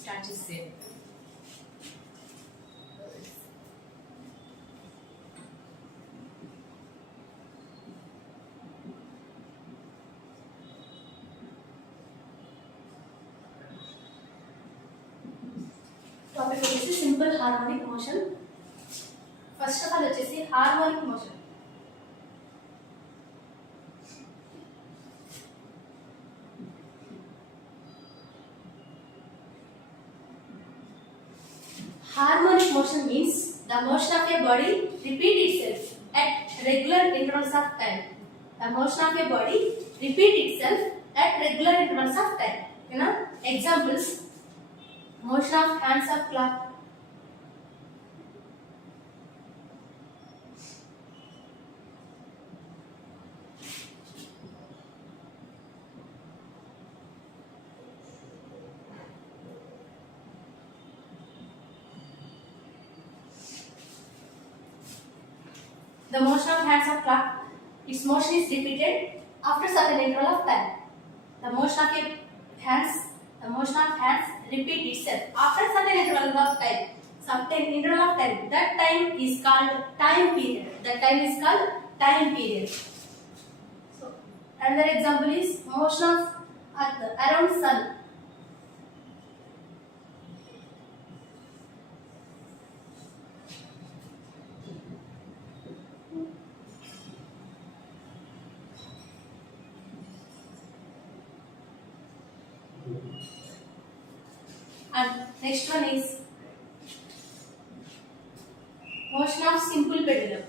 Start చేసే topic వచ్చేసి simple harmonic motion. First of all వచ్చేసి harmonic motion. Harmonic motion means the motion of a body repeat itself at regular intervals of time. The motion of a body repeat itself at regular intervals of time. You know, examples: motion of hands of clock, the motion of hands of clock, its motion is repeated after certain interval of time. The motion of hands repeat itself after certain interval of time. Certain interval of time. That time is called time period. So another example is motion of earth around sun. And next one is motion of simple pendulum.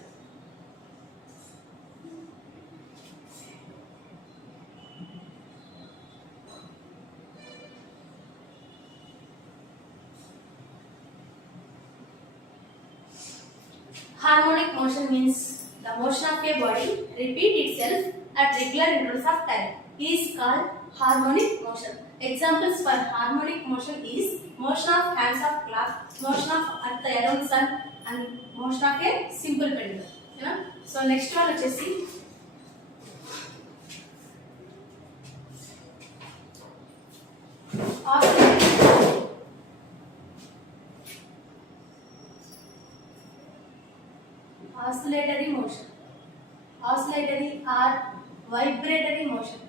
Harmonic motion means the motion of a body repeat itself at regular intervals of time is called harmonic motion. Examples for harmonic motion is motion of hands of clock, motion of earth around sun, and motion of a simple pendulum. You know? So next one వచ్చేసి oscillatory motion. Oscillatory or vibratory motion.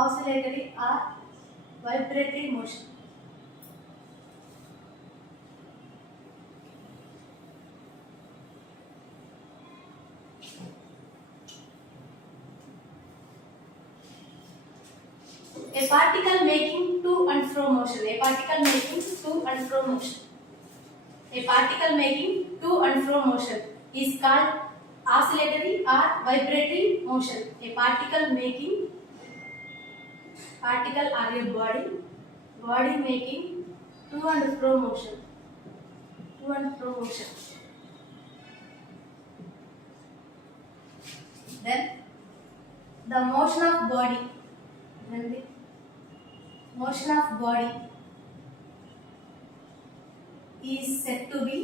Oscillatory or vibratory motion. A particle making to and fro motion. A particle making to and fro motion. A particle making to and fro motion is called oscillatory or vibratory motion. A particle or a body making to and fro motion. Then the motion of body. Is said to be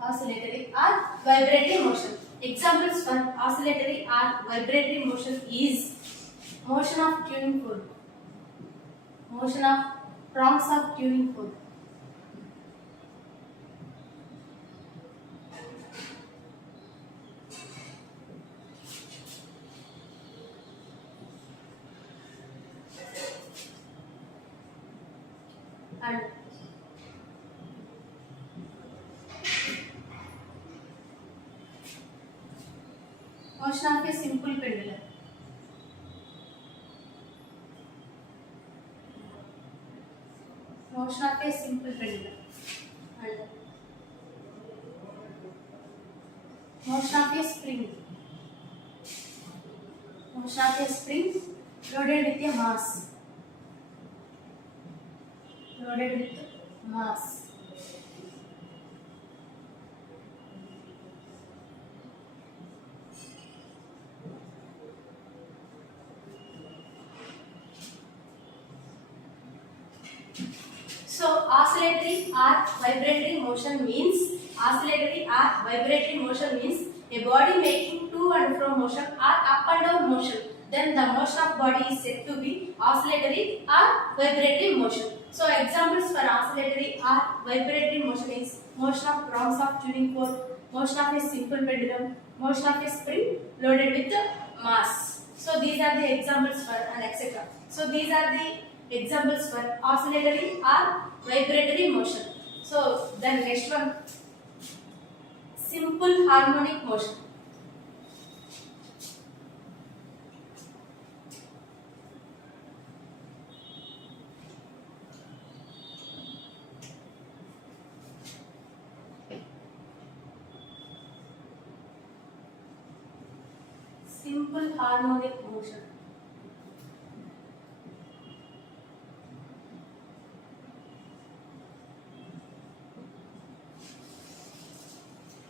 oscillatory or vibratory motion. Examples for oscillatory or vibratory motion is motion of tuning fork, motion of prongs of tuning fork, and motion of a simple pendulum. Motion of a simple pendulum. And motion of a spring. Motion of a spring loaded with a mass. So oscillatory or vibratory motion means a body making to and fro motion or up and down motion. Then the motion of body is said to be oscillatory or vibratory motion. So examples for oscillatory or vibratory motion is motion of prongs of tuning fork, motion of a simple pendulum, motion of a spring loaded with mass. So these are the examples for and etc. So these are the examples for oscillatory or vibratory motion. So then next one, simple harmonic motion. Simple harmonic motion.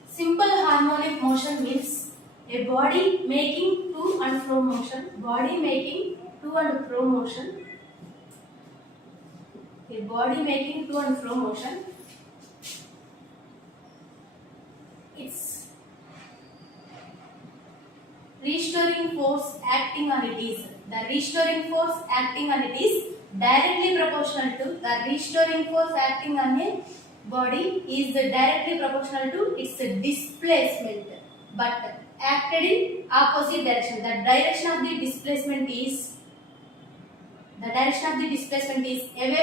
Simple harmonic motion means a body making to and fro motion. Body making to and fro motion. A body making to and fro motion. It's restoring force acting on it is. The restoring force acting on it is directly proportional to the restoring force acting on a body is directly proportional to its displacement, but acted in opposite direction. The direction of the displacement is away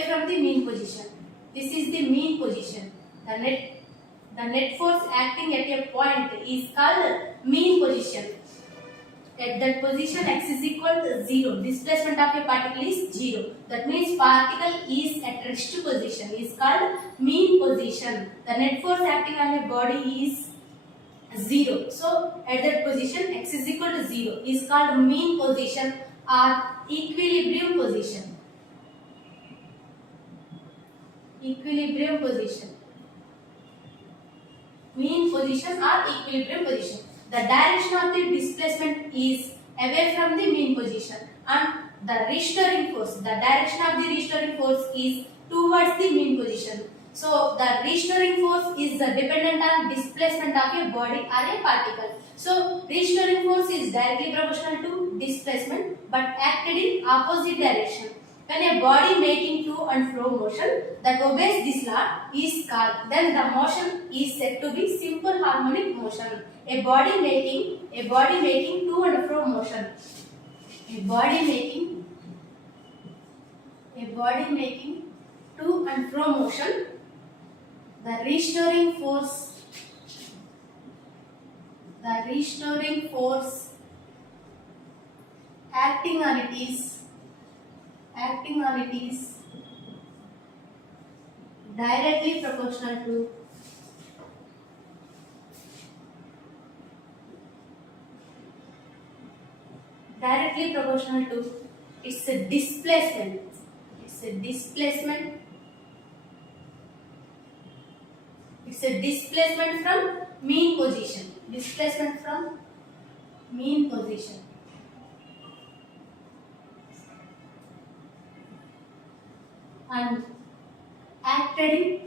from the mean position. This is the mean position. The net force acting at a point is called mean position. At that position x is equal to 0. Displacement of a particle is 0. That means particle is at rest position is called mean position. The net force acting on a body is 0. So at that position x is equal to 0 is called mean position or equilibrium position. Equilibrium position. Mean position or equilibrium position. The direction of the displacement is away from the mean position and the restoring force, the direction of the restoring force is towards the mean position. So the restoring force is dependent on displacement of a body or a particle. So restoring force is directly proportional to displacement but acted in opposite direction. When a body making to and fro motion that obeys this law is called, then the motion is said to be simple harmonic motion. A body making to and fro motion. A body making to and fro motion. The restoring force acting on it is directly proportional to its displacement. It's a displacement from mean position. And acted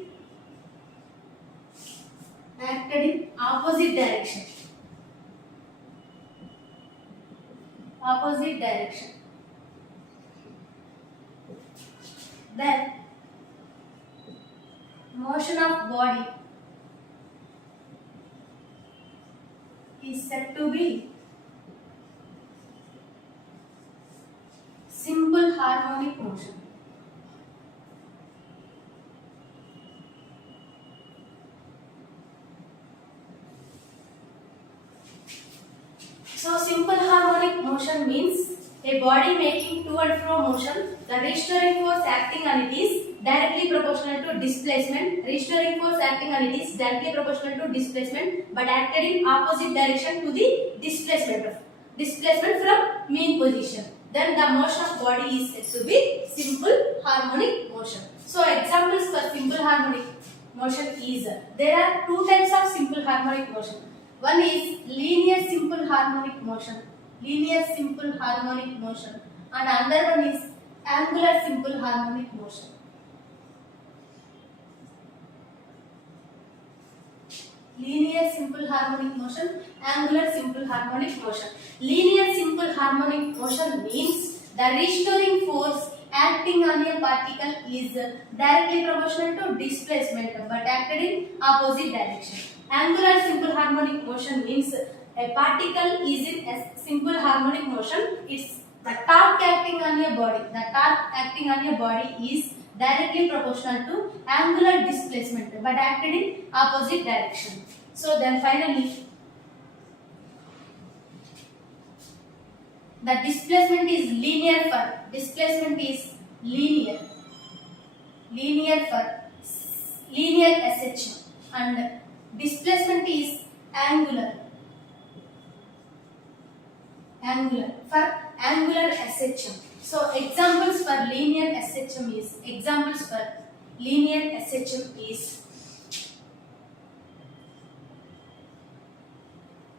in opposite direction. Then motion of body is said to be simple harmonic motion. So simple harmonic motion means a body making to and fro motion. The restoring force acting on it is directly proportional to displacement. But acted in opposite direction to the displacement from mean position. Then the motion of body is said to be simple harmonic motion. So examples for simple harmonic motion is there are two types of simple harmonic motion. One is linear simple harmonic motion, and another one is angular simple harmonic motion. linear simple harmonic motion, angular simple harmonic motion. Linear simple harmonic motion means the restoring force acting on a particle is directly proportional to displacement but acted in opposite direction. Angular simple harmonic motion means a particle is in a simple harmonic motion. It's the torque acting on a body. The torque acting on a body is directly proportional to angular displacement but acted in opposite direction. So then finally the displacement is linear for linear SHM and displacement is angular for angular SHM. So examples for linear SHM is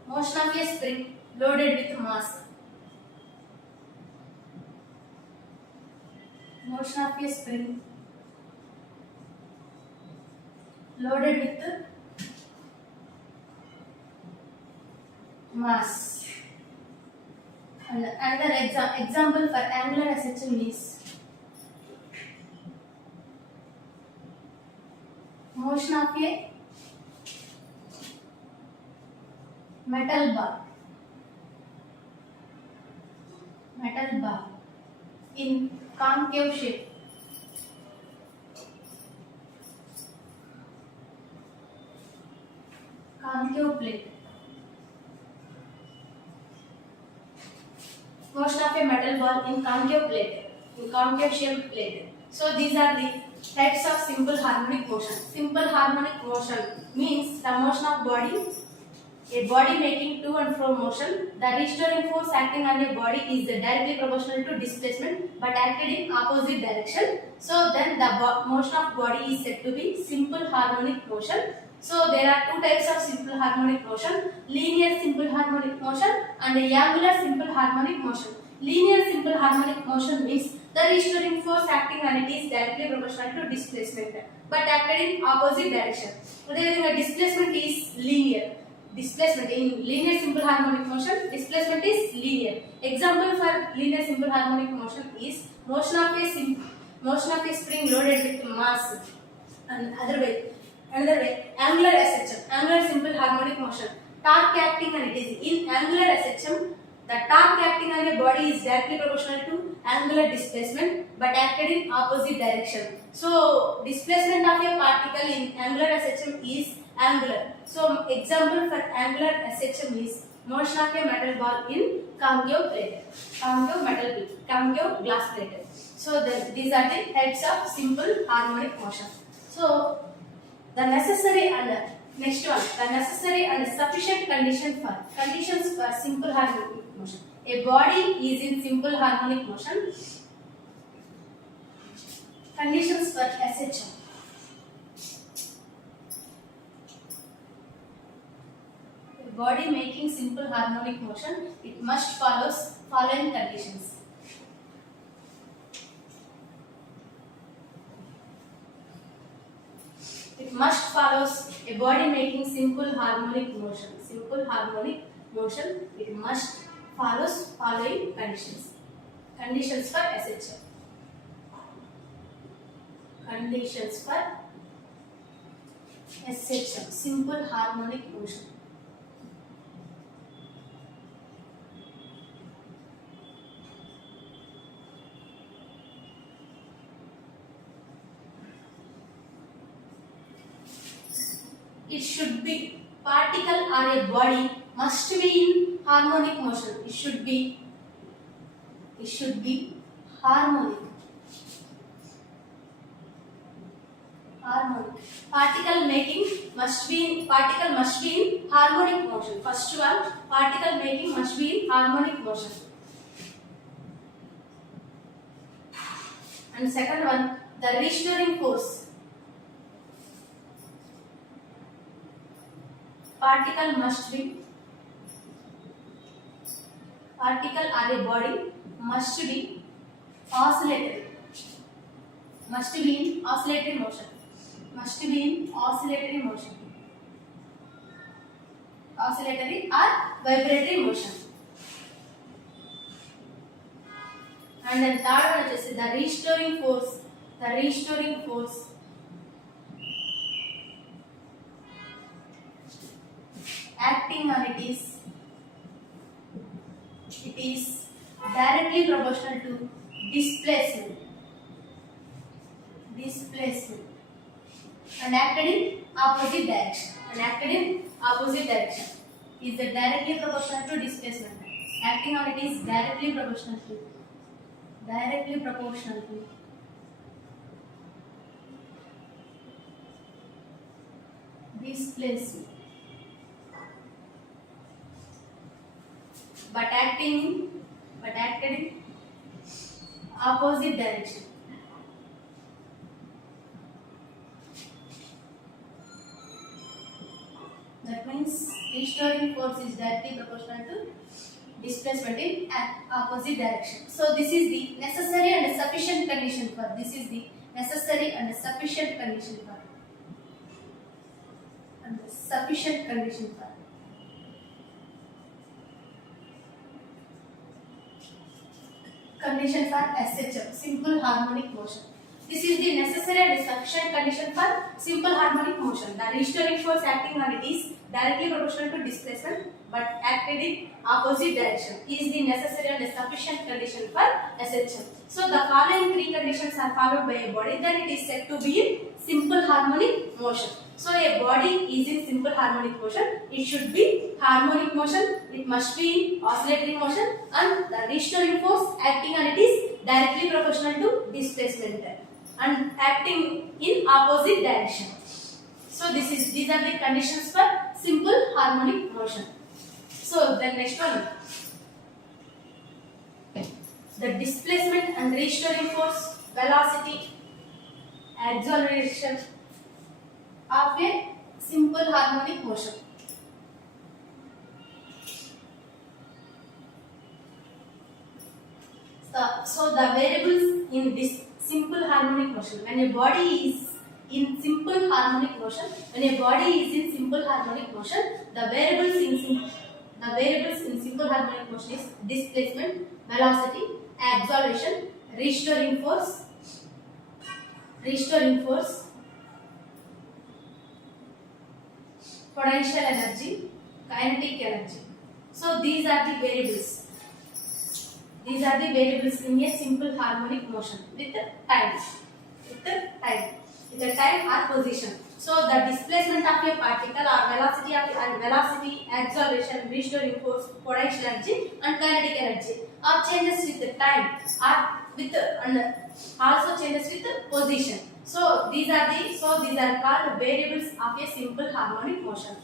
motion of a spring loaded with mass. Motion of a spring loaded with mass. And another example for angular SHM is motion of a metal bar in concave shape. Concave plate. Motion of a metal ball in concave shaped plate. So these are the types of simple harmonic motion. Simple harmonic motion means the motion of body, a body making to and fro motion. The restoring force acting on a body is directly proportional to displacement but acted in opposite direction. So then the motion of body is said to be simple harmonic motion. So there are two types of simple harmonic motion, linear simple harmonic motion and angular simple harmonic motion. Linear simple harmonic motion means the restoring force acting on it is directly proportional to displacement but acted in opposite direction. The displacement is linear. Displacement in linear simple harmonic motion, displacement is linear. Example for linear simple harmonic motion is motion of a spring loaded with mass. And another way, angular SHM, angular simple harmonic motion. Torque acting on it is in angular SHM. The torque acting on a body is directly proportional to angular displacement but acted in opposite direction. So displacement of a particle in angular SHM is angular. So example for angular SHM is motion of a metal ball in concave glass plate. So these are the types of simple harmonic motion. So the necessary and sufficient conditions for simple harmonic motion. A body is in simple harmonic motion. Conditions for SHM. A body making simple harmonic motion, it must follow following conditions. It must follow a body making simple harmonic motion. It must follow following conditions. Conditions for SHM. Conditions for SHM, simple harmonic motion. It should be particle or a body must be in harmonic motion. It should be harmonic. Particle must be in harmonic motion. First one, particle making must be in harmonic motion. And second one, the restoring force. Particle or a body must be oscillatory. Must be in oscillatory motion. oscillatory or vibratory motion. And then third one వచ్చేసి the restoring force. The restoring force acting on it is directly proportional to displacement and acted in opposite direction. Is directly proportional to displacement. Acting on it is directly proportional to displacement, but acted in opposite direction. That means restoring force is directly proportional to displacement in opposite direction. So this is the necessary and sufficient condition for condition for SHM, simple harmonic motion. This is the necessary and sufficient condition for simple harmonic motion. The restoring force acting on it is directly proportional to displacement but acted in opposite direction is the necessary and sufficient condition for SHM. So the following three conditions are followed by a body, then it is said to be in simple harmonic motion. So a body is in simple harmonic motion. It should be harmonic motion, it must be in oscillatory motion, and the restoring force acting on it is directly proportional to displacement and acting in opposite direction. So these are the conditions for simple harmonic motion. So the next one, the displacement and restoring force, velocity, acceleration of a simple harmonic motion. So the variables in this simple harmonic motion, when a body is in simple harmonic motion, the variables in simple harmonic motion is displacement, velocity, acceleration, restoring force, potential energy, kinetic energy. So these are the variables in a simple harmonic motion with the time or position. So the displacement of a particle or velocity, acceleration, restoring force, potential energy and kinetic energy are changes with the time and also changes with the position. So these are called variables of a simple harmonic motion.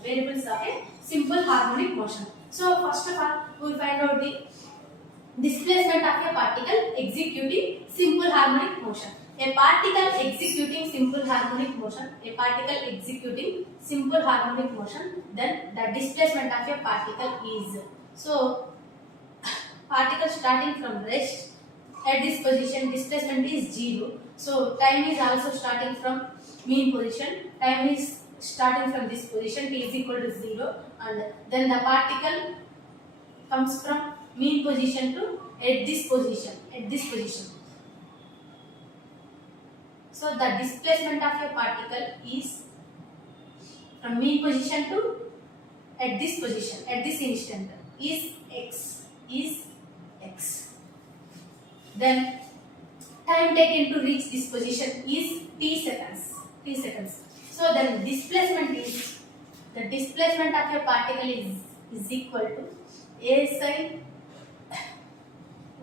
So first of all, we will find out the displacement of a particle executing simple harmonic motion. A particle executing simple harmonic motion, then the displacement of a particle is, so particle starting from rest at this position, displacement is 0. So time is also starting from mean position, time is starting from this position, t is equal to 0, and then the particle comes from mean position to at this position. So the displacement of a particle is from mean position to at this position, at this instant, is x. Then time taken to reach this position is t seconds. So then the displacement of a particle is equal to a sin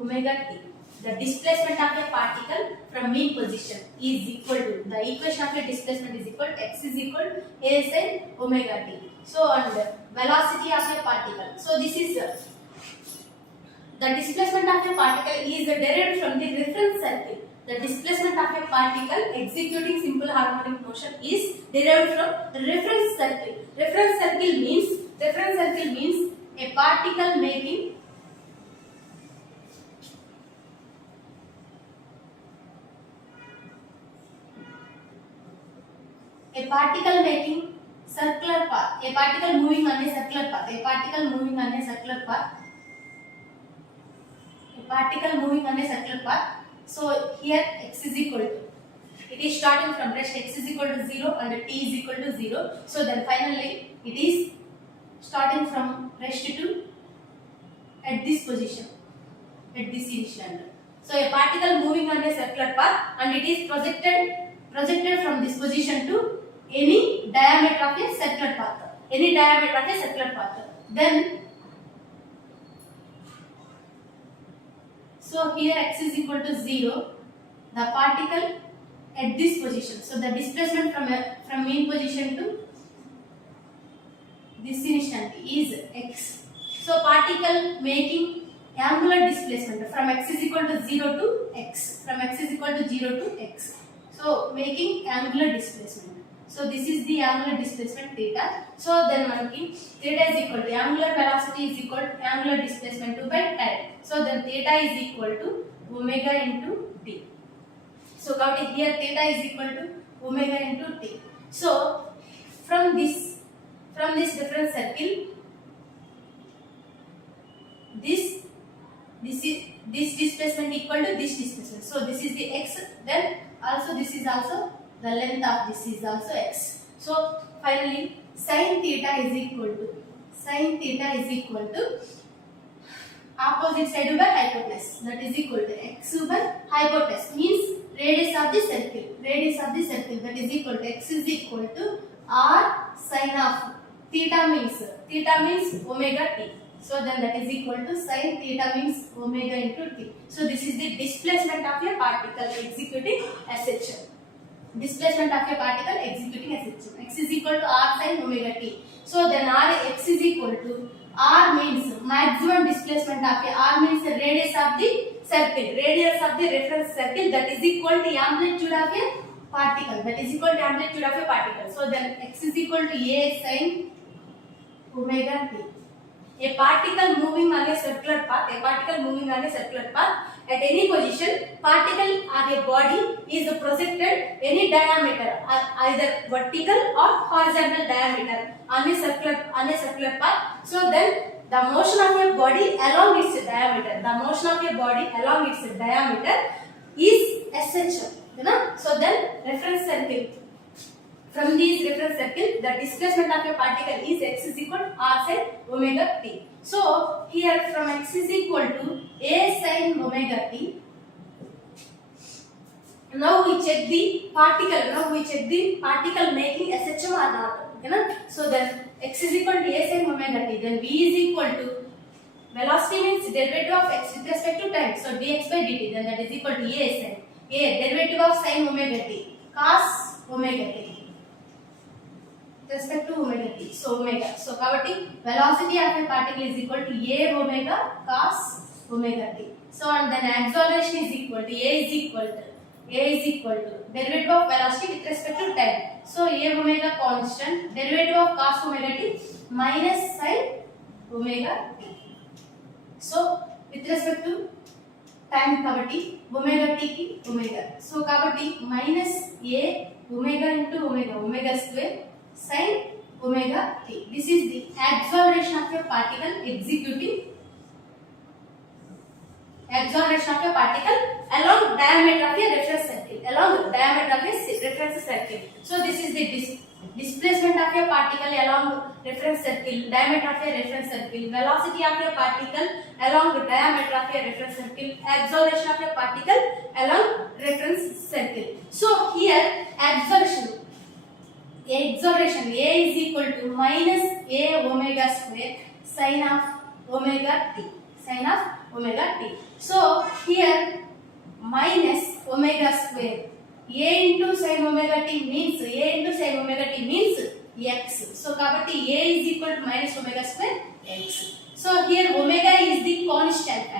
omega t. The displacement of a particle from mean position is equal to, the equation of a displacement is equal to x is equal to a sin omega t. So and velocity of a particle. So this is the displacement of a particle is derived from the reference circle. The displacement of a particle executing simple harmonic motion is derived from reference circle. Reference circle means a particle making circular path. A particle moving on a circular path. A particle moving on a circular path. A particle moving on a circular path. So here x is equal to, it is starting from rest, x is equal to 0 and t is equal to 0. So then finally it is starting from rest to at this position, at this instant. So a particle moving on a circular path and it is projected from this position to any diameter of a circular path. Any diameter of a circular path. Then so here x is equal to 0, the particle at this position. So the displacement from mean position to this instant is x. So particle making angular displacement from x is equal to 0 to x. From x is equal to 0 to x. So making angular displacement. So this is the angular displacement theta. So then manaki theta is equal to angular velocity is equal to angular displacement 2 by time. So then theta is equal to omega into t. So here theta is equal to omega into t. So from this reference circle, this displacement equal to this displacement. So this is the x. Then also this is also the length of this is also x. So finally sin theta is equal to opposite side by hypotenuse, that is equal to x by hypotenuse, means radius of the circle, that is equal to x is equal to r sin of theta means omega t. So then that is equal to sin theta means omega into t. So this is the displacement of a particle executing as such. Displacement of a particle executing as such. X is equal to r sin omega t. So then x is equal to r means maximum displacement of a, r means the radius of the circle, radius of the reference circle, that is equal to amplitude of a particle, that is equal to amplitude of a particle. So then x is equal to a sin omega t. A particle moving on a circular path, at any position, particle or a body is projected any diameter, either vertical or horizontal diameter on a circular path. So then the motion of a body along its diameter, is essential. So then reference circle. From this reference circle, the displacement of a particle is x is equal to r sin omega t. So here from x is equal to a sin omega t. Now we check the particle making SHM or not. So then x is equal to a sin omega t. Then v is equal to velocity means derivative of x with respect to time. So dx by dt. Then that is equal to a sin derivative of sin omega t cos omega t. Respect to omega t. So omega. So kabatti velocity of a particle is equal to a omega cos omega t. So and then acceleration is equal to a is equal to derivative of velocity with respect to time. So a omega constant, derivative of cos omega t minus sin omega t. So with respect to time kabatti omega t ki omega. So kabatti minus a omega into omega square sin omega t. This is the acceleration of a particle along diameter of a reference circle. So this is the displacement of a particle along reference circle, diameter of a reference circle, velocity of a particle along the diameter of a reference circle, acceleration of a particle along reference circle. So here acceleration A is equal to minus a omega square sin of omega t. So here minus omega square a into sin omega t means x. So kabatti a is equal to minus omega square x. So here omega is the constant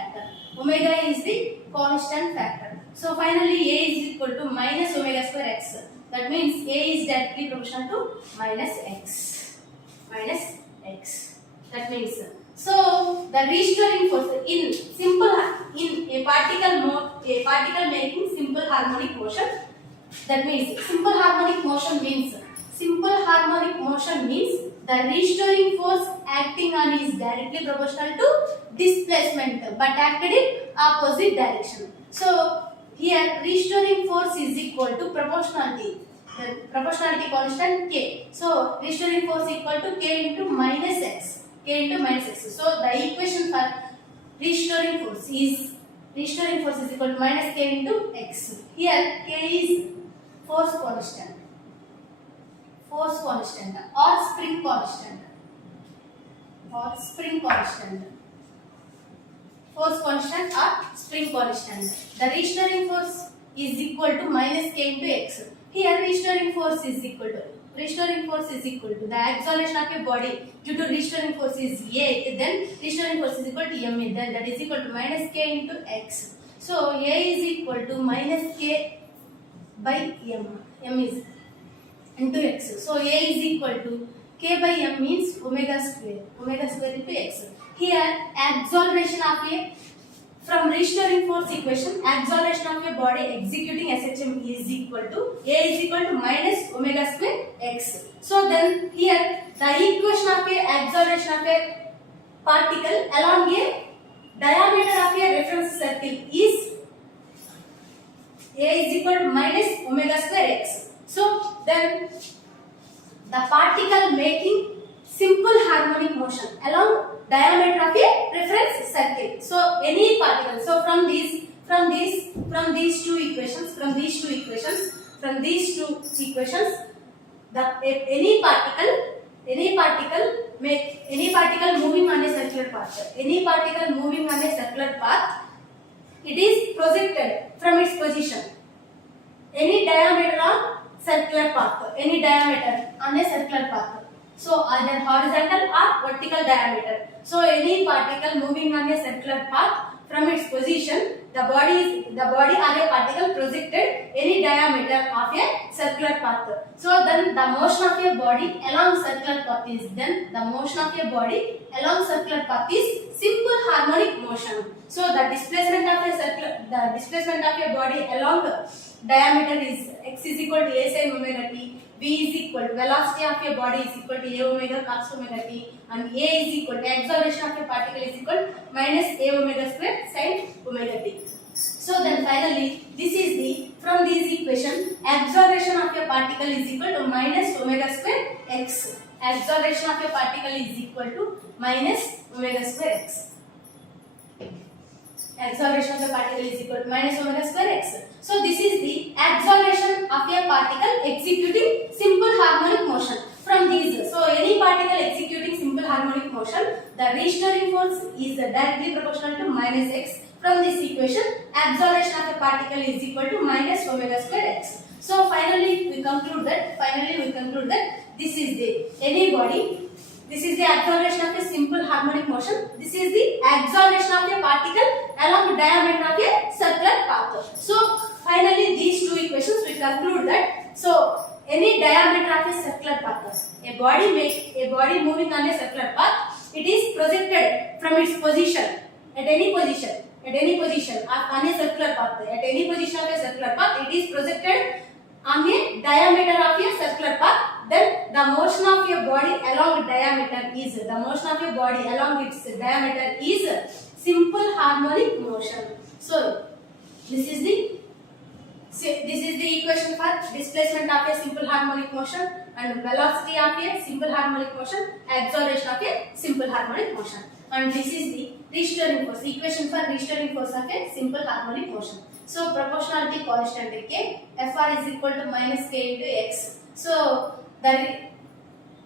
factor. So finally a is equal to minus omega square x. That means a is directly proportional to minus x. That means so the restoring force in a particle making simple harmonic motion. That means simple harmonic motion means simple harmonic harmonic motion means the restoring force acting on is directly proportional to displacement but acted in opposite direction. So here restoring force is equal to proportionality. The proportionality constant K. So restoring force equal to K into minus X. K into minus X. So the equation for restoring force is equal to minus K into X. Here K is force constant or spring constant force constant or spring constant. The restoring force is equal to minus K into X. Here restoring force is equal to the acceleration of a body due to restoring force is A, then restoring force is equal to ma, then that is equal to minus K into X. So A is equal to minus K by m is into X. So A is equal to K by m means omega square into X. Here acceleration of a, from restoring force equation, acceleration of a body executing SHM is equal to A is equal to minus omega square X. So then here the equation of a acceleration of a particle along a diameter of a reference circle is A is equal to minus omega square X. So then the particle making simple harmonic motion along diameter of a reference circle. So any particle. So from these two equations, any particle moving on a circular path, it is projected from its position. Any diameter on circular path. So either horizontal or vertical diameter. So any particle moving on a circular path from its position, the body or a particle projected any diameter of a circular path. So then the motion of a body along circular path is simple harmonic motion. So the displacement of a body along the diameter is x is equal to a sin omega t, v is equal to velocity of a body is equal to a omega cos omega t, and a is equal to acceleration of a particle is equal to minus a omega square sin omega t. So then finally this is the, from this equation, acceleration of a particle is equal to minus omega square x. Acceleration of a particle is equal to minus omega square x. Acceleration of the particle is equal to minus omega square x. So this is the acceleration of a particle executing simple harmonic motion. From these, so any particle executing simple harmonic motion, the restoring force is directly proportional to minus x. From this equation, acceleration of a particle is equal to minus omega square x. So finally we conclude that this is the any body. This is the acceleration of a simple harmonic motion. This is the acceleration of a particle along the diameter of a circular path. So finally these two equations we conclude that, so any diameter of a circular path, a body moving on a circular path, it is projected from its position at any position on a circular path. At any position of a circular path, it is projected on a diameter of a circular path. Then the motion of your body along its diameter is simple harmonic motion. So this is the equation for displacement of a simple harmonic motion and velocity of a simple harmonic motion, acceleration of a simple harmonic motion. And this is the restoring force, equation for restoring force of a simple harmonic motion. So proportionality constant K, Fr is equal to minus K into X. So the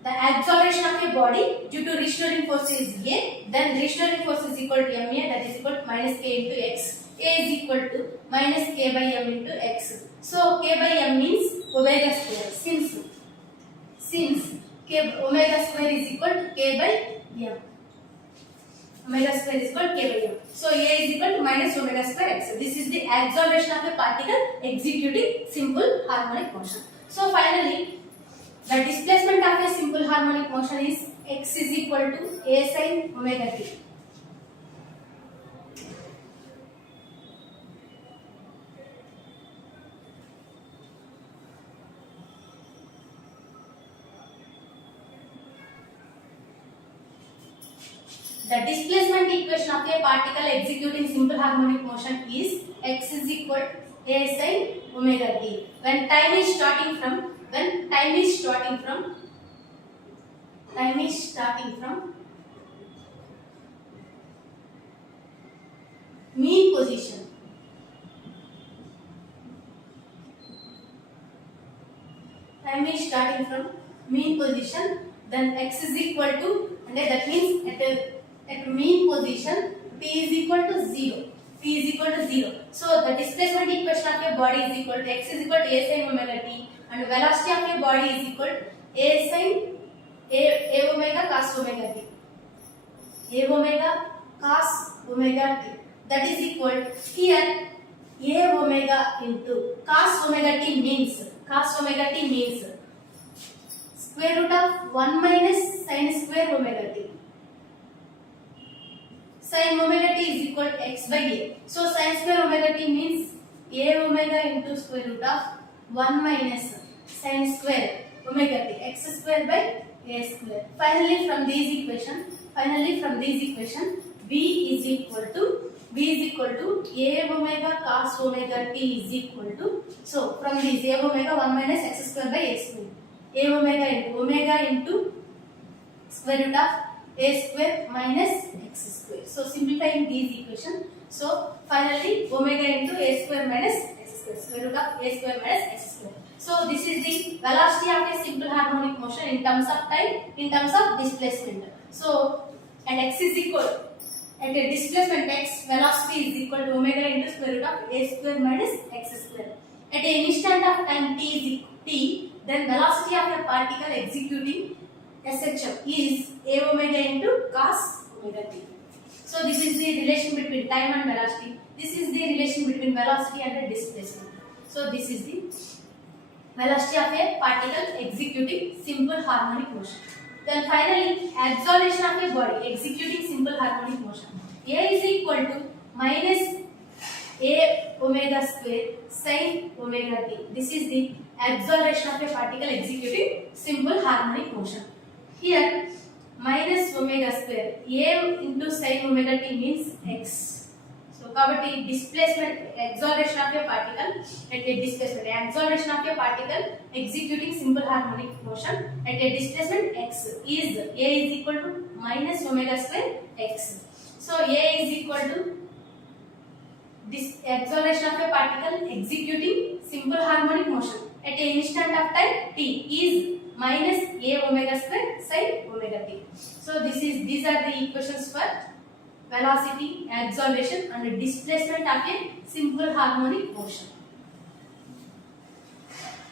acceleration of a body due to restoring force is A, then restoring force is equal to ma, that is equal to minus K into X. A is equal to minus K by m into X. So K by m means omega square. Since K omega square is equal to K by m. Omega square is equal to K by m. So A is equal to minus omega square X. This is the acceleration of a particle executing simple harmonic motion. So finally, the displacement of a simple harmonic motion is x is equal to a sin omega t. The displacement equation of a particle executing simple harmonic motion is x is equal to a sin omega t. When time is starting from mean position. Time is starting from mean position, then x is equal to, and that means at mean position t is equal to 0. T is equal to 0. So the displacement equation of a body is equal to x is equal to a sin omega t, and velocity of a body is equal to a sin a omega cos omega t. A omega cos omega t. That is equal here a omega into cos omega t means square root of 1 minus sin square omega t. Sin omega t is equal to x by a. So sin square omega t means a omega into square root of 1 minus sin square omega t, x square by a square. Finally from these equation b is equal to a omega cos omega t is equal to, so from this a omega 1 minus x square by a square, a omega into square root of a square minus x square. So simplifying these equation, so finally omega into a square minus x square, square root of a square minus x square. So this is the velocity of a simple harmonic motion in terms of time, in terms of displacement. So and x is equal, at a displacement x, velocity is equal to omega into square root of a square minus x square. At an instant of time t, then velocity of a particle executing SHM is a omega into cos omega t. So this is the relation between time and velocity. This is the relation between velocity and the displacement. So this is the velocity of a particle executing simple harmonic motion. Then finally, acceleration of a body executing simple harmonic motion. A is equal to minus a omega square sin omega t. This is the acceleration of a particle executing simple harmonic motion. Here minus omega square, a into sin omega t means x. So kabatti displacement, acceleration of a particle at a displacement, acceleration of a particle executing simple harmonic motion at a displacement x is a is equal to minus omega square x. So a is equal to this acceleration of a particle executing simple harmonic motion at an instant of time t is minus a omega square sin omega t. So these are the equations for velocity, acceleration and displacement of a simple harmonic motion.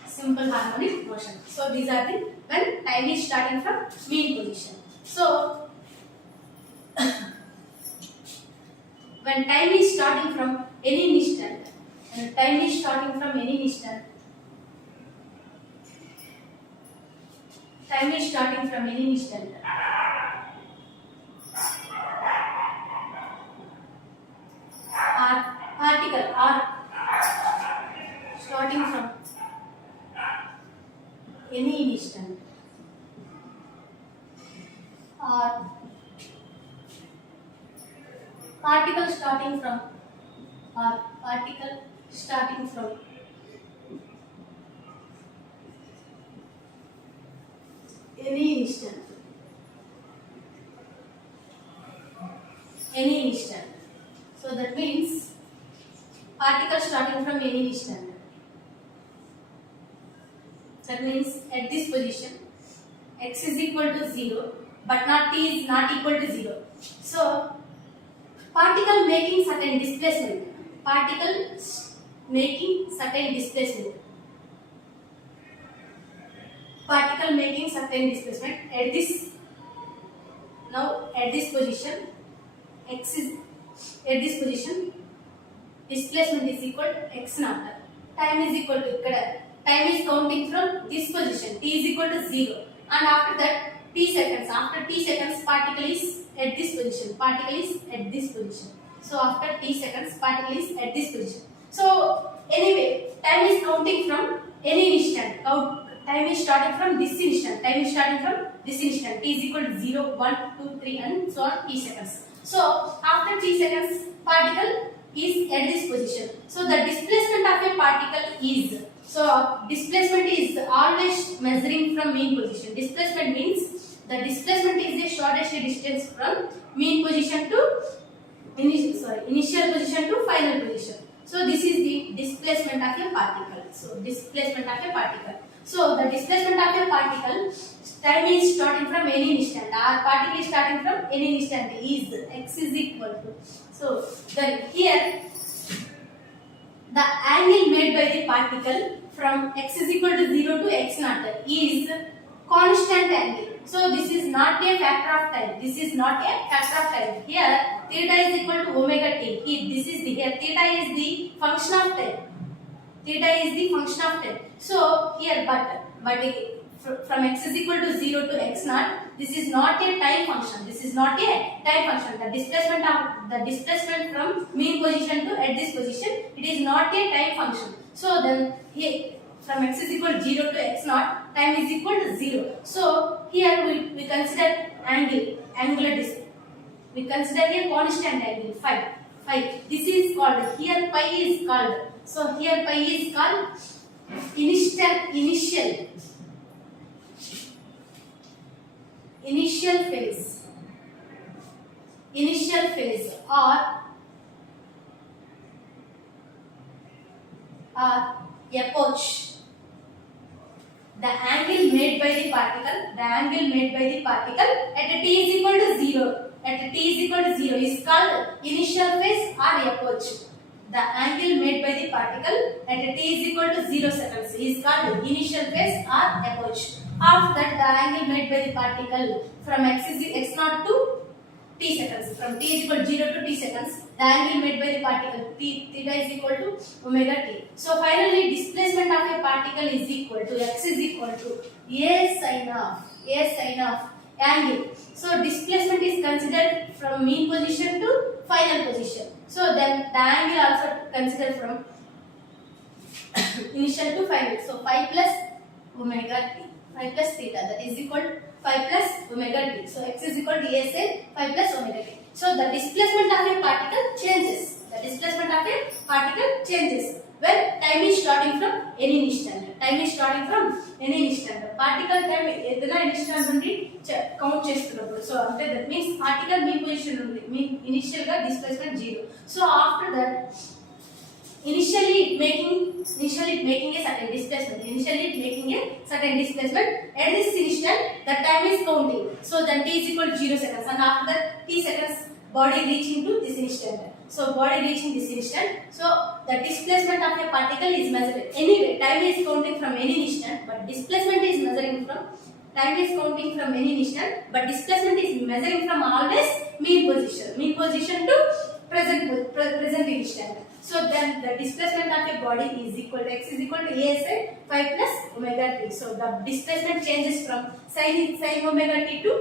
Simple harmonic motion. So these are the when time is starting from mean position. So when time is starting from any instant, particle are starting from any instant, or particle starting from any instant. So that means particle starting from any instant. That means at this position x is equal to 0 but not t is not equal to 0. So particle making certain displacement. At this, now at this position x is at this position displacement is equal to x naught. Time is equal to ikkada. Time is counting from this position. T is equal to 0, and after that t seconds. After t seconds, particle is at this position. So after t seconds, particle is at this position. So anyway, time is counting from any instant. time is starting from this instant. Time is starting from this instant. T is equal to 0, 1, 2, 3 and so on t seconds. So after t seconds, particle is at this position. So the displacement of a particle is, so displacement is always measuring from mean position. Displacement means the displacement is the shortest distance from mean position to initial position to final position. So this is the displacement of a particle. So displacement of a particle. So the displacement of a particle, time is starting from any instant. Our particle is starting from any instant. Is x is equal to. So then here the angle made by the particle from x is equal to 0 to x naught is constant angle. So this is not a factor of time. This is not a factor of time. Here theta is equal to omega t. This is the, here theta is the function of time. Theta is the function of time. So here but from x is equal to 0 to x naught, this is not a time function. This is not a time function. The displacement from mean position to at this position, it is not a time function. So then here from x is equal to 0 to x naught, time is equal to 0. So here we consider angular distance. We consider a constant angle phi. This is called, here pi is called. So here pi is called initial phase or approach. The angle made by the particle at t is equal to 0. At t is equal to 0 is called initial phase or approach. The angle made by the particle at t is equal to 0 seconds is called initial phase or approach. After that, the angle made by the particle from x naught to t seconds, from t is equal to 0 to t seconds, the angle made by the particle theta is equal to omega t. So finally, displacement of a particle is equal to x is equal to a sin of angle. So displacement is considered from mean position to final position. So then the angle also considered from initial to final. So phi plus omega t, phi plus theta, that is equal to phi plus omega t. So x is equal to a sin phi plus omega t. So the displacement of a particle changes. The displacement of a particle changes when time is starting from any instant. Time is starting from any instant. Particle time ఏదైనా instant నుండి count చేస్తున్నప్పుడు. So అంటే that means particle mean position ఉంది. Mean initial గా displacement 0. So after that initially making a certain displacement. At this instant, the time is counting. So then t is equal to 0 seconds, and after that t seconds, body reaching to this instant. So body reaching this instant. So the displacement of a particle is measured. Anyway, time is counting from any instant, but displacement is measuring from. Time is counting from any instant, but displacement is measuring from always mean position to present instant. So then the displacement of a body is equal to x is equal to a sin phi plus omega t. So the displacement changes from sin omega t to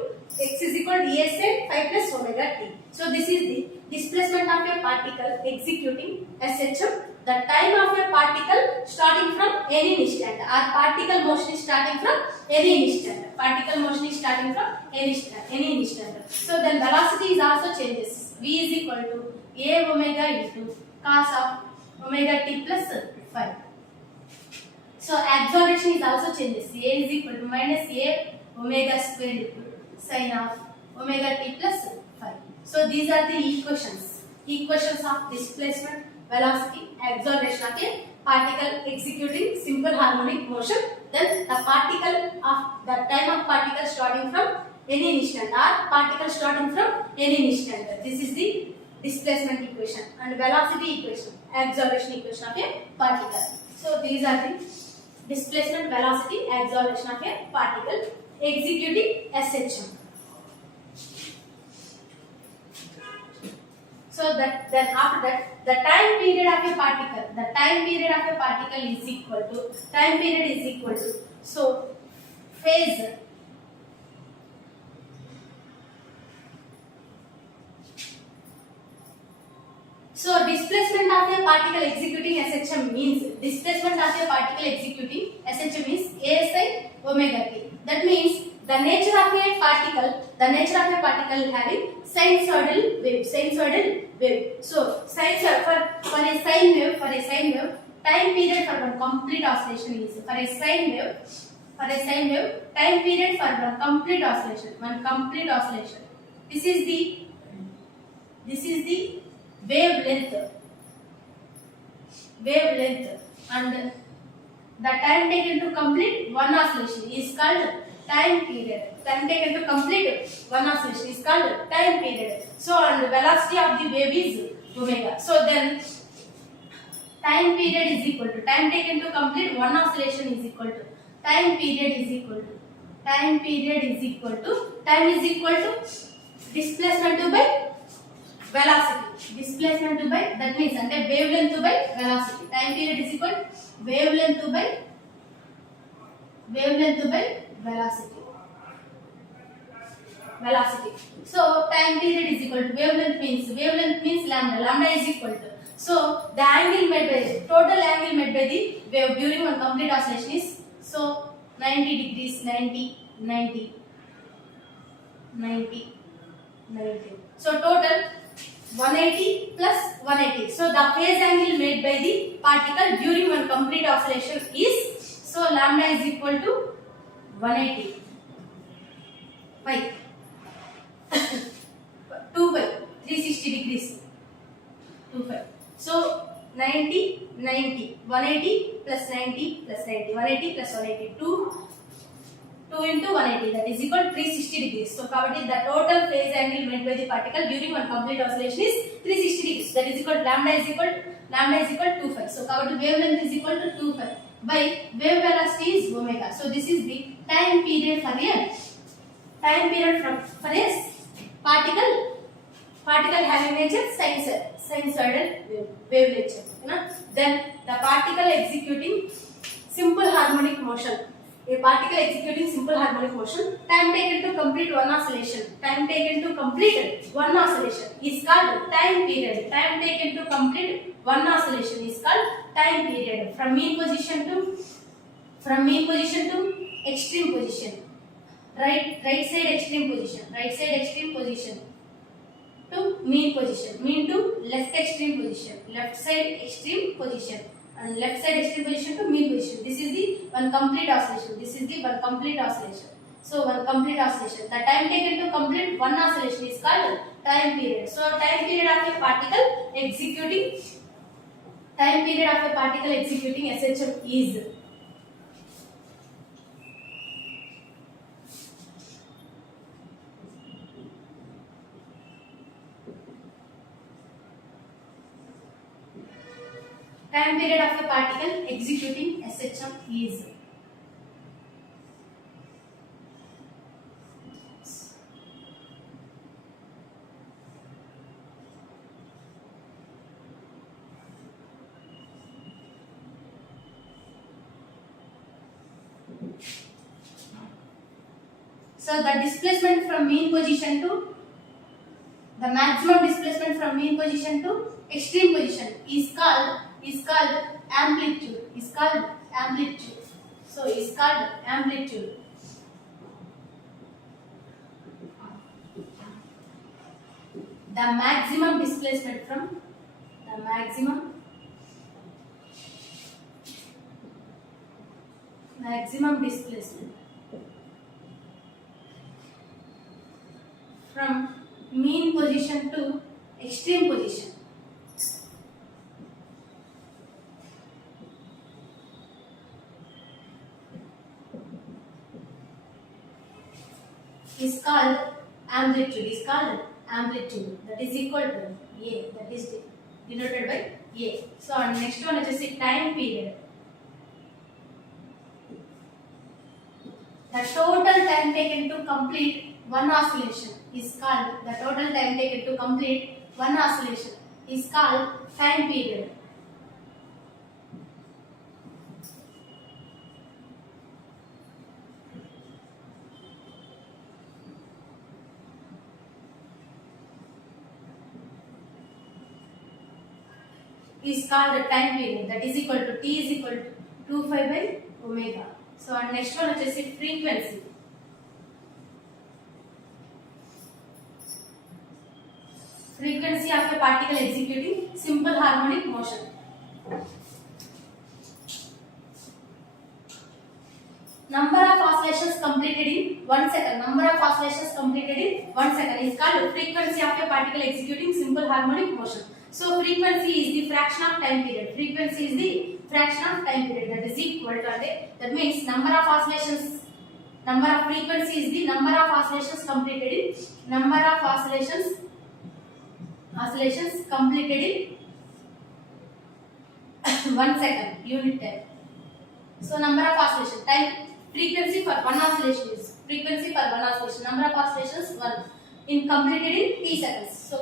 x is equal to a sin phi plus omega t. So this is the displacement of a particle executing SHM. The time of a particle starting from any instant. Our particle motion is starting from any instant. Any instant. So then velocity is also changes. V is equal to a omega into cos of omega t plus phi. So acceleration is also changes. A is equal to minus a omega square into sin of omega t plus phi. So these are the equations of displacement, velocity, acceleration of a particle executing simple harmonic motion. Then the time of particle starting from any instant or particle starting from any instant. This is the displacement equation and velocity equation, acceleration equation of a particle. So these are the displacement, velocity, acceleration of a particle executing SHM. So then after that, the time period of a particle is equal to so phase. So displacement of a a particle executing SHM means displacement of a particle executing SHM is A sin omega t. That means the nature of a particle having sinusoidal wave. So for a sine wave, time period for one complete oscillation is for a sine wave, time period for one complete oscillation. This is the wavelength, and the time taken to complete one oscillation is called time period. Time taken to complete one oscillation is called time period. So, and the velocity of the wave is omega. So then time period is equal to time taken to complete one oscillation is equal to time is equal to displacement by velocity. That means ante wavelength by velocity. Time period is equal to wavelength by velocity. So time period is equal to wavelength means lambda is equal to, so the angle made by total angle made by the wave during one complete oscillation is, so 90 degrees, 90. So total 180 plus 180. So the phase angle made by the particle during one complete oscillation is, so lambda is equal to 180 by 2 by 360 degrees. 2 by. So 90, 180 plus 90 plus 90, 180 plus 180, 2 into 180, that is equal to 360 degrees. So the total phase angle made by the particle during one complete oscillation is 360 degrees. That is equal to lambda is equal to 2 phi. So the wavelength is equal to 2 phi by wave velocity is omega. So this is the time period for a particle having nature sinusoidal wave nature. Then the particle executing simple harmonic motion. A particle executing simple harmonic motion, time taken to complete one oscillation is called time period. Time taken to complete one oscillation is called time period. From mean position to extreme position. Right side extreme position to mean position. Mean to left side extreme position. And left side extreme position to mean position. This is the one complete oscillation. So one complete oscillation. The time taken to complete one oscillation is called time period. So time period of a particle executing SHM is time period of a particle executing SHM is so the displacement from mean position to the maximum displacement from mean position to extreme position is called amplitude. So is called amplitude. The maximum displacement from from mean position to extreme position is called amplitude. That is equal to A. That is denoted by A. So next one is time period. The total time taken to complete one oscillation is called time period. is called the time period, that is equal to t is equal to 2 pi by omega. So and next one వచ్చేసి frequency. Frequency of a particle executing simple harmonic motion. Number of oscillations completed in 1 second. Number of oscillations completed in 1 second is called frequency of a particle executing simple harmonic motion. So frequency is the fraction of time period. Frequency is the fraction of time period. That is equal to, that means number of oscillations. Number of frequency is the number of oscillations completed in oscillations completed in 1 second unit time. So number of oscillation time. Frequency for one oscillation is number of oscillations 1 in completed in t seconds. So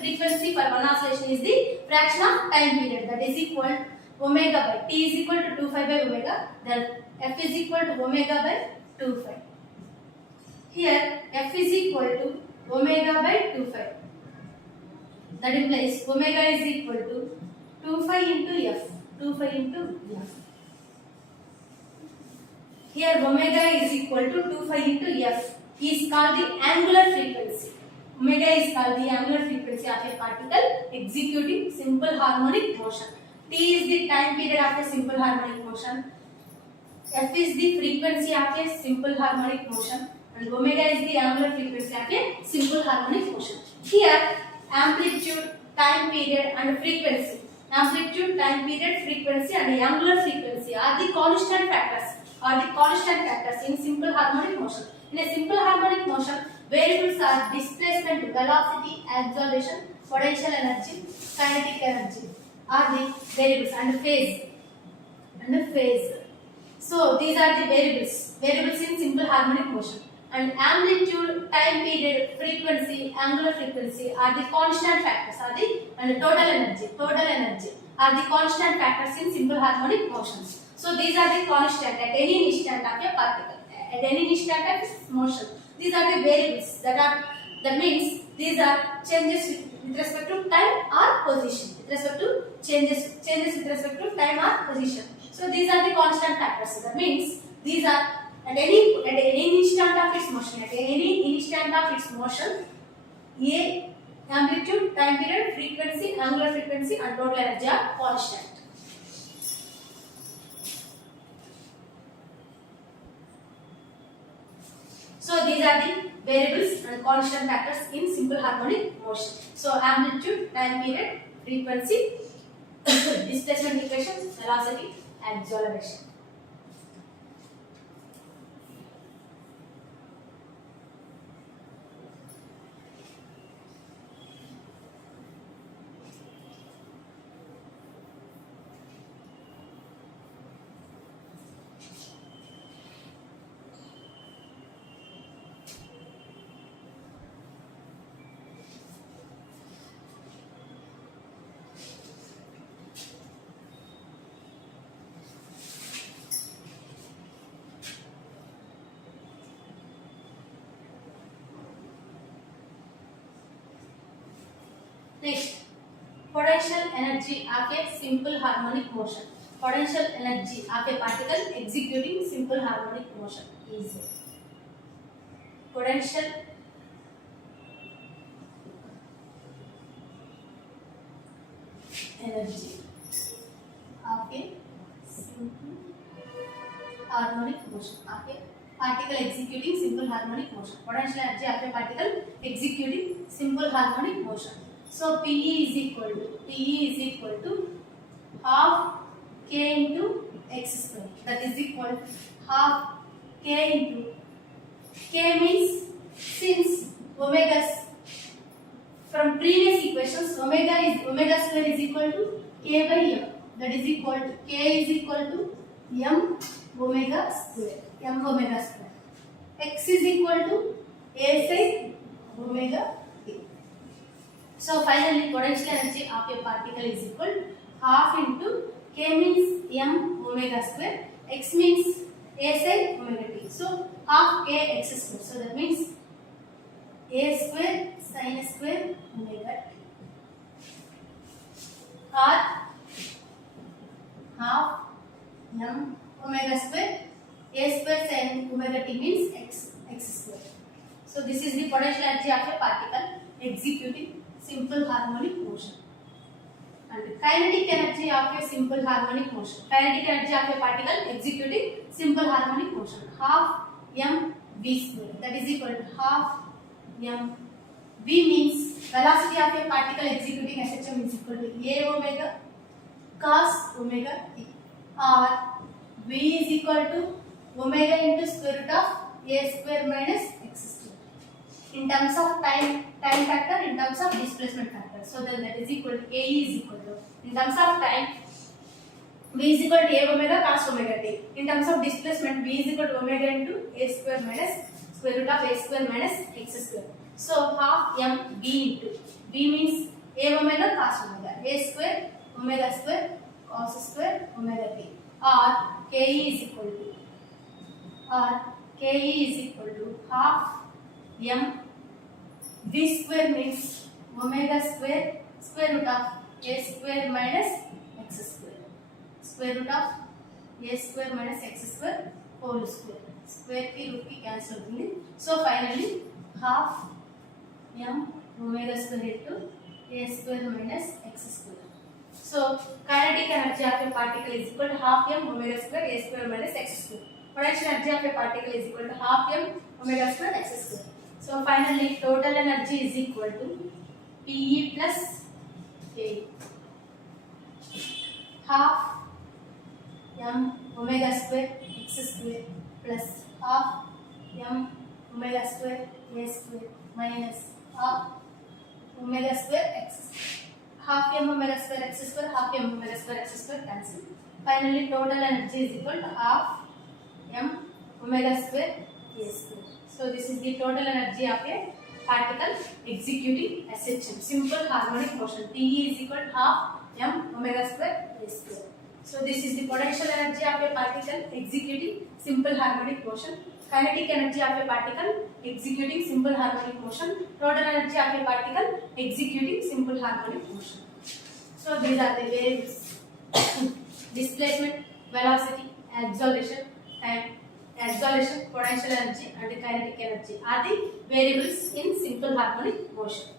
frequency for one oscillation is the fraction of time period, that is equal omega by t is equal to 2 pi by omega, then f is equal to omega by 2 pi. Here f is equal to omega by 2 pi. That implies omega is equal to 2 pi into f. Here omega is equal to 2 pi into f is called the angular frequency. Omega is called the angular frequency of a particle executing simple harmonic motion. T is the time period of a simple harmonic motion. F is the frequency of a simple harmonic motion, and omega is the angular frequency of a simple harmonic motion. Here amplitude, time period and frequency. Amplitude, time period, frequency and angular frequency are the constant factors in simple harmonic motion. In a simple harmonic motion, variables are displacement, velocity, acceleration, potential energy, kinetic energy are the variables, and phase. So these are the variables in simple harmonic motion. And amplitude, time period, frequency, angular frequency are the constant factors, and total energy are the constant factors in simple harmonic motions. So these are the constant at any instant of a particle, at any instant of motion. These are the variables that means these are changes with respect to time or position. Changes with respect to time or position. So these are the constant factors. That means these are at any instant of its motion. A amplitude, time period, frequency, angular frequency and total energy are constant. So these are the variables and constant factors in simple harmonic motion. So amplitude, time period, frequency, displacement equations, velocity, acceleration. Next, potential energy of a simple harmonic motion. Potential energy of a particle executing simple harmonic motion is potential energy of a simple harmonic motion. Of a particle executing simple harmonic motion. Potential energy of a particle executing simple harmonic motion. So PE is equal to half k into x square. That is equal to half k into k means, since omega from previous equations omega square is equal to k by m. That is equal to k is equal to m omega square. X is equal to a sin omega t. So finally potential energy of a particle is equal to half into k means m omega square, x means a sin omega t. So half k x square. So that means a square sin square omega t. or half m omega square a square sin omega t means x square. So this is the potential energy of a particle executing simple harmonic motion. And kinetic energy of a simple harmonic motion. Kinetic energy of a particle executing simple harmonic motion. Half m v square, that is equal to half m. V means velocity of a particle executing SHM is equal to a omega cos omega t, or v is equal to omega into square root of a square minus x square. In terms of time factor, in terms of displacement factor. So then that is equal to a is equal to, in terms of time, v is equal to a omega cos omega t. In terms of displacement, v is equal to omega into a square minus square root of a square minus x square. So half m v into, v means a omega cos omega, a square omega square cos square omega t, or ke is equal to half m v square means omega square square root of a square minus x square, square root of a square minus x square whole square. Square ki root ki cancel avutundi. So finally half m omega square into a square minus x square. So kinetic energy of a particle is equal to half m omega square a square minus x square. Potential energy of a particle is equal to half m omega square x square. So finally total energy is equal to PE plus KE. Half m omega square x square plus half m omega square a square minus half omega square x square. Half m omega square x square, half m omega square x square cancel. Finally total energy is equal to half m omega square a square. So this is the total energy of a particle executing SHM, simple harmonic motion. TE is equal to half m omega square a square. So this is the potential energy of a particle executing simple harmonic motion. Kinetic energy of a particle executing simple harmonic motion. Total energy of a particle executing simple harmonic motion. So these are the variables: displacement, velocity, acceleration, time. Acceleration, potential energy and kinetic energy are the variables in simple harmonic motion.